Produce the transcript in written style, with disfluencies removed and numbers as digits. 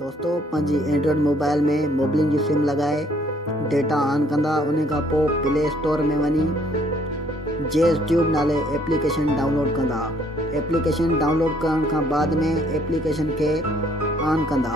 दोस्तों पंहिंजी Android mobile में मोबिलिन जी सिम लॻाए डेटा ऑन कंदा। उन खां पोइ प्ले स्टोर में वञी जेज़ ट्यूब नाले एप्लीकेशन डाउनलोड कंदा। एप्लीकेशन डाउनलोड करण खां बाद में एप्लीकेशन खे ऑन कंदा।